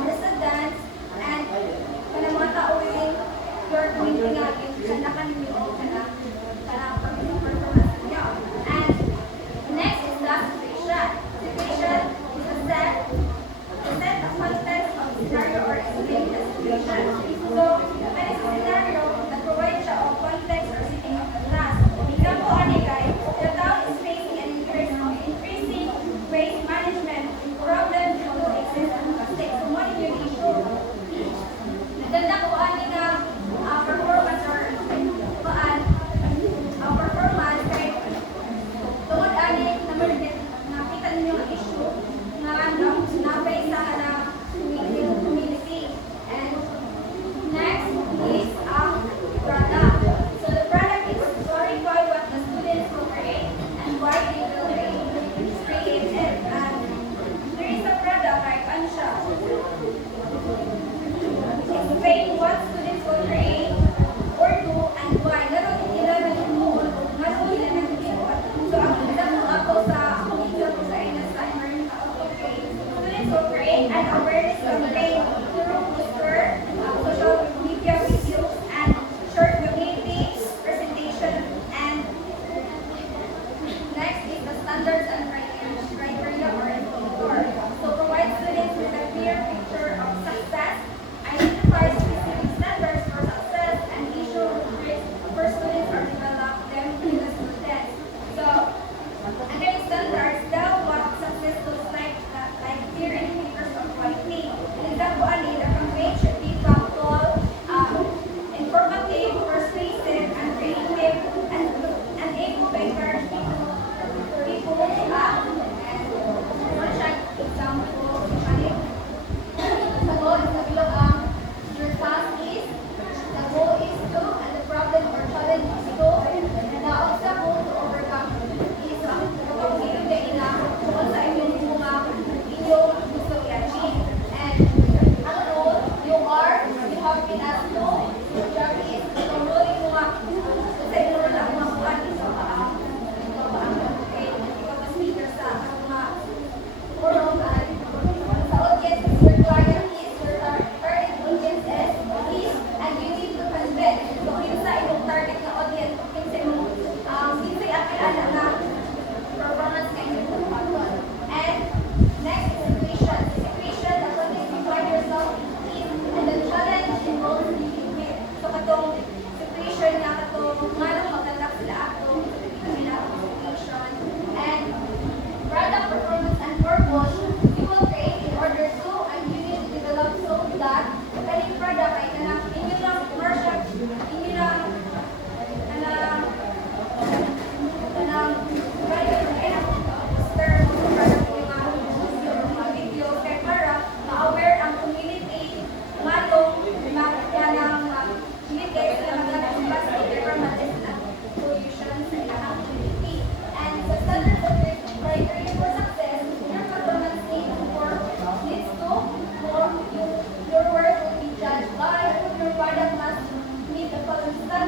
Residents, and mga tao rin, your community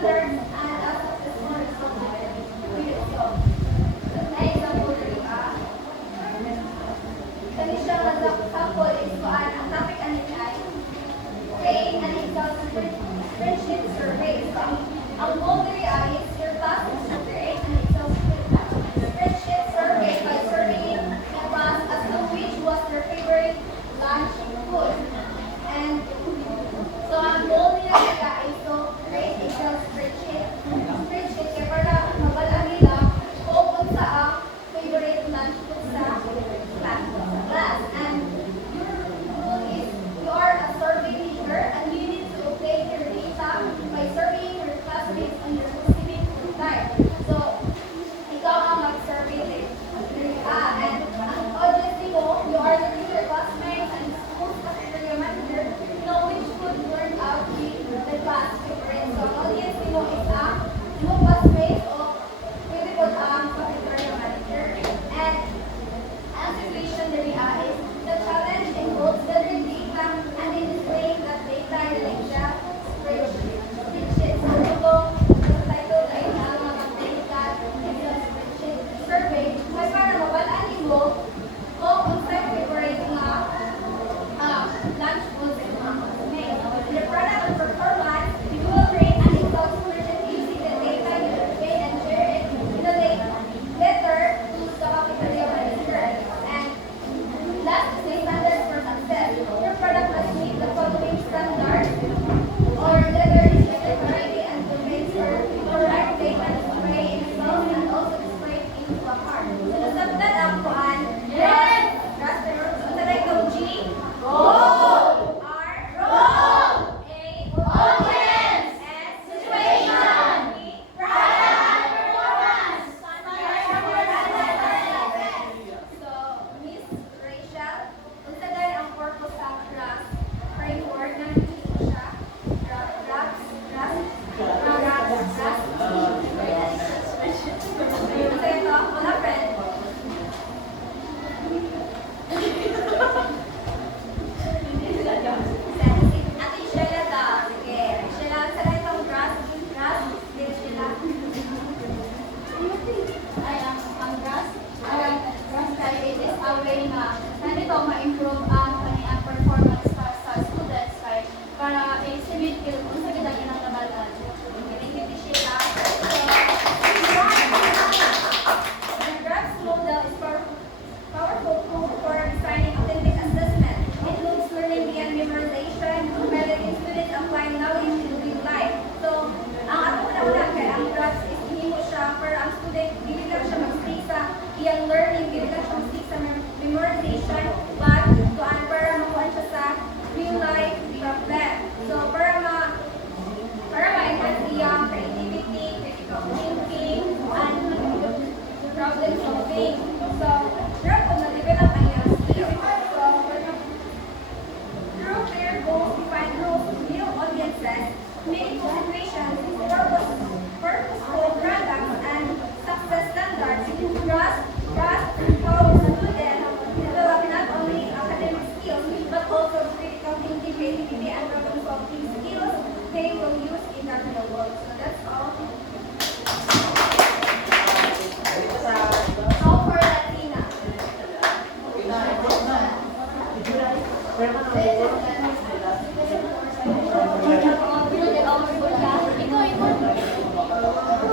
standards and a successful result. So, ay example diri kani siya nga example is kuan ang topic ani ay create an exhaustive friendship survey. So, ang goal diri ay is your class is to create an exhaustive friendship survey by surveying the class as to which was their favorite lunch food. And so ang goal nila ay to create a spreadsheet kaya para mabalaan nila kung unsa ang favorite lunch food sa class. And your role is you are a survey leader and you need to update your data by surveying your classmates on your specific type. So ikaw ang mag-survey din. And ang audience mo, you are the your classmates and school cafeteria manager, you know which food turned out to be the class favorite. So ang audience mo is ang mo classmates o pwede po ang cafeteria manager. And ang situation diri is the challenge involves gathering data and then displaying that data in Excel spreadsheet. So ito, the title ay ang mag-update that Excel spreadsheet survey ay para mabalaan nimo kung unsay favorite nga lunch food sa mga classmates. In the product and performance, you will create an Excel spreadsheet using the data you obtain and share it in the letter to the cafeteria manager. And last is the standards for success. Your product must meet the following standards or letter is correctly and contains correct data display in Excel and also displayed into a card. So nasabtan ang kuan. Yes! Unsa na ikaw G? Goal! R? Roll! A? Audience! S? Situation! P? Product and performance! So, Miss Rachel, unsa gani ang purpose sa GRASS framework na nandito siya? GRASS? Unsa ito? Wala friend? Ate Sheila daw. Sige. Sheila, unsa na itong GRASS? Sige, Sheila. Ay, ang GRASS? Ang GRASS target is a way na nandito ma-improve ang kanilang performance para sa students para i-estimate kung sa kita kinakabalan. Thank you, Sheila. The GRASS model is powerful tool for designing authentic assessment. It includes learning beyond memorization, letting students apply knowledge in real life. So, ang ato una kay ang GRASS is hinimo siya para ang student dili lang siya mag-stick sa iyang learning, dili lang siya mag-stick sa memorization, but kuan para makuha siya sa real life problem. So, para ma-enhance iyang creativity, critical thinking, and problem solving. So, throughout kung na-develop ang iyang skills. So, through clear goals, define rules, new audiences, meaningful situations, purposeful products, and success standards, GRASS empowers students develop not only academic skills, but also critical thinking, creativity, and problem solving skills they will use in the real world. So, that's all. All for Latina. Pero